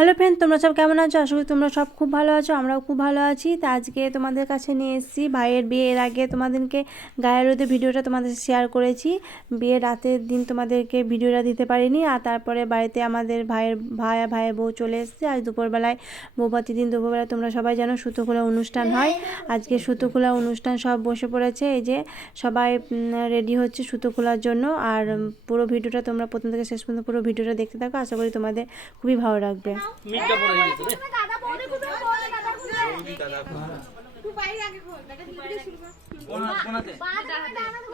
Hello friend তোমরা সব কেমন আছো? আশা করি তোমরা সব খুব ভালো আছো, আমরাও খুব ভালো আছি। তা আজকে তোমাদের কাছে নিয়ে এসেছি ভাইয়ের বিয়ের আগে তোমাদেরকে গায়ের রোদে ভিডিওটা তোমাদের শেয়ার করেছি। বিয়ের রাতের দিন তোমাদেরকে ভিডিওটা দিতে পারিনি, আর তারপরে বাড়িতে আমাদের ভাইয়ের ভাই ভাইয়ের বউ চলে এসেছে। আজ দুপুরবেলায় বৌভাতির দিন, দুপুরবেলায় তোমরা সবাই জানো সুতোখোলা অনুষ্ঠান হয়। আজকে সুতোখোলা অনুষ্ঠান সব বসে পড়েছে, এই যে সবাই রেডি হচ্ছে সুতো খোলার জন্য। আর পুরো ভিডিওটা তোমরা প্রথম থেকে শেষ পর্যন্ত পুরো ভিডিওটা দেখতে থাকো, আশা করি তোমাদের খুবই ভালো লাগবে। মিটটা পড়ে গেছে রে। দাদা বৌদি কোথাও বল দাদা কোথায় তুই বাইরে আগে খোল দাদা কি শুরু কর। কোনা কোনাতে?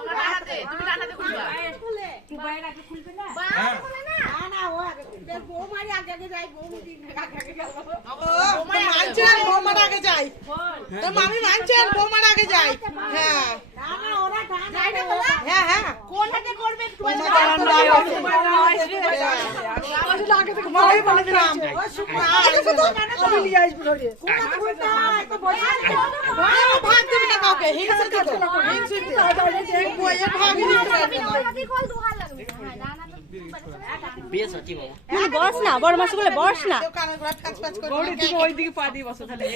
ডানাতে তুমি ডানাতে খুলবা। খুলে তুই বাইরে আগে খুলবে না? বাইরে খুলে না না না ও আগে বউ মারি আগে আগে যাই বউ মুদি আগে আগে গেল মানছেন বৌমার আগে যাই। তো মামি মানছেন বৌমার আগে যাই। হ্যাঁ। হ্যাঁ হ্যাঁ। কোন হাতে করবে ভাগ হ্যাঁ বস না বড় মাসি বলে বস না পা দিয়ে বসো তাহলে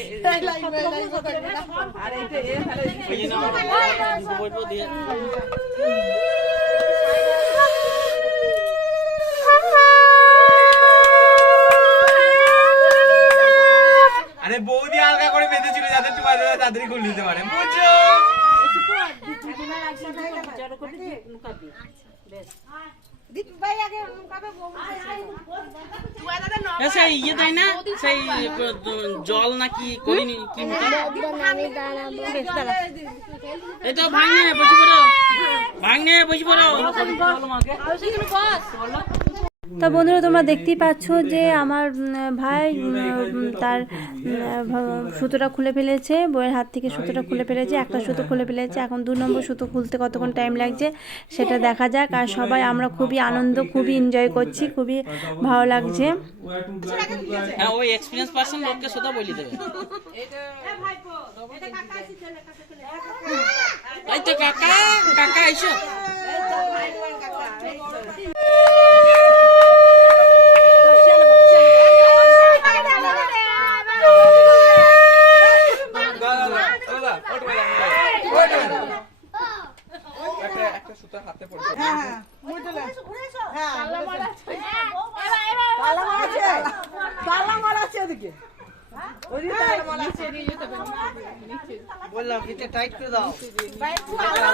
আর বৌদি হালকা করে বেঁধেছিল যাতে একটু বাজে তাড়াতাড়ি খুলে দিতে পারে বুঝছ সেই ইয়ে দেয় না? সেই জল নাকি করিনি কি এই তো ভাঙনে বসে পড়ো। ভাঙনে বসে পড়ো। তা বন্ধুরা, তোমরা দেখতেই পাচ্ছ যে আমার ভাই তার সুতোটা খুলে ফেলেছে বইয়ের হাত থেকে সুতোটা খুলে ফেলেছে, একটা সুতো খুলে ফেলেছে, এখন দু নম্বর সুতো খুলতে কতক্ষণ টাইম লাগছে সেটা দেখা যাক, আর সবাই আমরা খুবই আনন্দ, খুবই এনজয় করছি, খুবই ভালো লাগছে। হ্যাঁ কাকা কাকা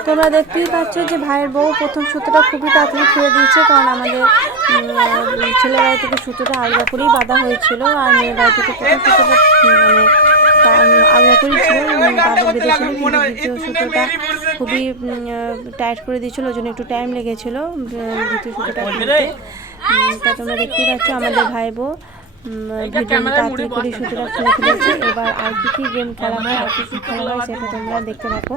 তোমরা দেখতেই পাচ্ছ যে ভাইয়ের বউ প্রথম সুতোটা খুবই তাড়াতাড়ি খুলে দিয়েছে, কারণ আমাদের ছেলে বাড়ি থেকে সুতোটা আলগা করেই বাঁধা হয়েছিল, আর মেয়ে বাড়ি থেকে প্রথম সুতোটা মানে ছিল উম, বাঁধা বেঁধেছিল কিন্তু দ্বিতীয় সুতোটা খুবই টাইট করে দিয়েছিল ওই জন্য একটু টাইম লেগেছিল দ্বিতীয় সুতোটা তা তোমরা দেখতেই পাচ্ছ আমাদের ভাই বউ উম, ভিডিও তাড়াতাড়ি করে সুতোটা খুলে ফেলেছে এবার আর কি কি গেম খেলা হয় আর কি কি খেলা হয় সেটা তোমরা দেখতে থাকো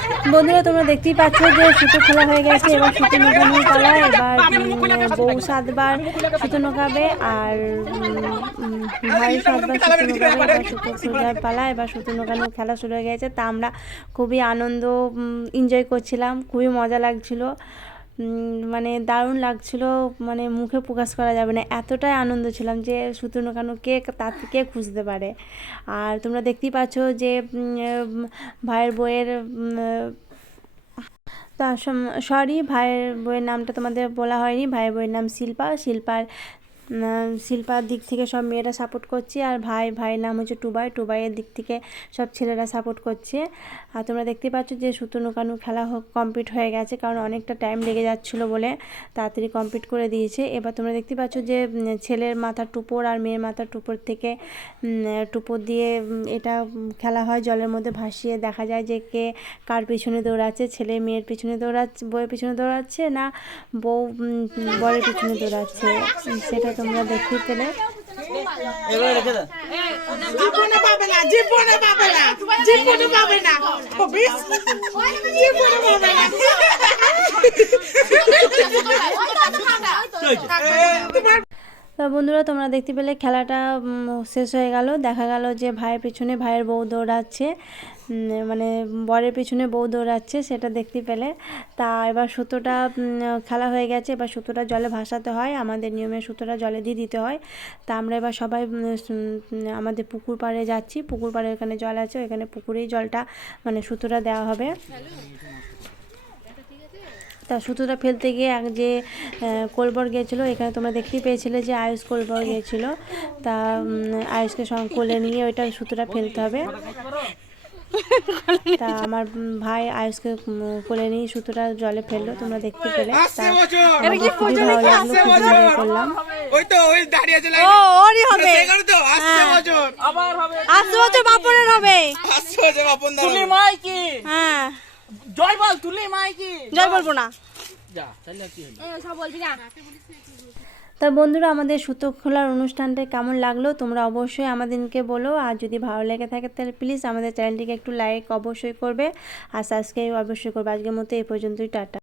বন্ধুরা, তোমরা দেখতেই পাচ্ছ যে সুতো খোলা হয়ে গেছে এবার সুতো নোকানোর পালা এবার বউ সাতবার সুতো নোকাবে আর ভাই সাতবার সুতো নোকাবে, এবার সুতো খোলার পালা, এবার সুতো নোকানোর খেলা শুরু হয়ে গেছে। তা আমরা খুবই আনন্দ এনজয় করছিলাম, খুবই মজা লাগছিল। মানে দারুণ লাগছিল মানে মুখে প্রকাশ করা যাবে না। এতটাই আনন্দ ছিলাম যে সুতো কেন কে তার থেকে খুঁজতে পারে। আর তোমরা দেখতেই পাচ্ছ যে ভাইয়ের বইয়ের তা সরি ভাইয়ের বইয়ের নামটা তোমাদের বলা হয়নি। ভাইয়ের বইয়ের নাম শিল্পা। শিল্পার শিল্পার দিক থেকে সব মেয়েরা সাপোর্ট করছে আর ভাই, ভাইয়ের নাম হচ্ছে টুবাই। টুবাইয়ের দিক থেকে সব ছেলেরা সাপোর্ট করছে। আর তোমরা দেখতে পাচ্ছ যে সুতো নোকানো খেলা কমপ্লিট হয়ে গেছে, কারণ অনেকটা টাইম লেগে যাচ্ছিল বলে তাড়াতাড়ি কমপ্লিট করে দিয়েছে। এবার তোমরা দেখতে পাচ্ছ যে ছেলের মাথার টুপোর আর মেয়ের মাথার টুপোর থেকে টুপোর দিয়ে এটা খেলা হয়। জলের মধ্যে ভাসিয়ে দেখা যায় যে কে কার পিছনে দৌড়াচ্ছে। ছেলে মেয়ের পিছনে দৌড়াচ্ছে, বউয়ের পিছনে দৌড়াচ্ছে না বউ বরের পিছনে দৌড়াচ্ছে? সেটা তোমরা দেখি পেলে এগুলো তো বন্ধুরা, তোমরা দেখতে পেলে খেলাটা শেষ হয়ে গেল। দেখা গেল যে ভাইয়ের পিছনে ভাইয়ের বউ দৌড়াচ্ছে। মানে বরের পিছনে বউ দৌড়াচ্ছে, সেটা দেখতে পেলে। তা এবার সুতোটা খেলা হয়ে গেছে। এবার সুতোটা জলে ভাসাতে হয়। আমাদের নিয়মে সুতোটা জলে দিয়ে দিতে হয়। তা আমরা এবার সবাই আমাদের পুকুর পাড়ে যাচ্ছি। পুকুর পাড়ে ওখানে জল আছে। ওখানে পুকুরেই জলটা মানে সুতোটা দেওয়া হবে। তা সুতোটা ফেলতে গিয়ে এক যে কোলবর গিয়েছিল এখানে তোমরা দেখতেই পেয়েছিলে যে আয়ুষ কোলবর গিয়েছিল। তা আয়ুষকে সঙ্গে কোলে নিয়ে ওইটা সুতোটা ফেলতে হবে। তা আমার ভাই আয়ুষকে কোলে নিয়ে সুতোটা জলে ফেলল তোমরা দেখতে পেলে। খুবই ভালো লাগল খুব করলাম। ওই তো ওই দাঁড়িয়ে আছে ও ওরই হবে। তো আসছে বছর! আবার হবে। আসতে বছর বাপনের হবে। আসছে বছর বাপন দা মাই কি হ্যাঁ। জয় বল তুলি মাইকি। জয় বলব না। যা তাহলে কি হলো? সব বলবি না। তা বন্ধুরা আমাদের সুতো খোলার অনুষ্ঠানটা কেমন লাগল? তোমরা অবশ্যই আমাদেরকে বলো। আর যদি ভালো লেগে থাকে তাহলে প্লিজ আমাদের চ্যানেলটিকে একটু লাইক অবশ্যই করবে। আর সাবস্ক্রাইব অবশ্যই করবে। আজকের মতো এই পর্যন্তই টাটা।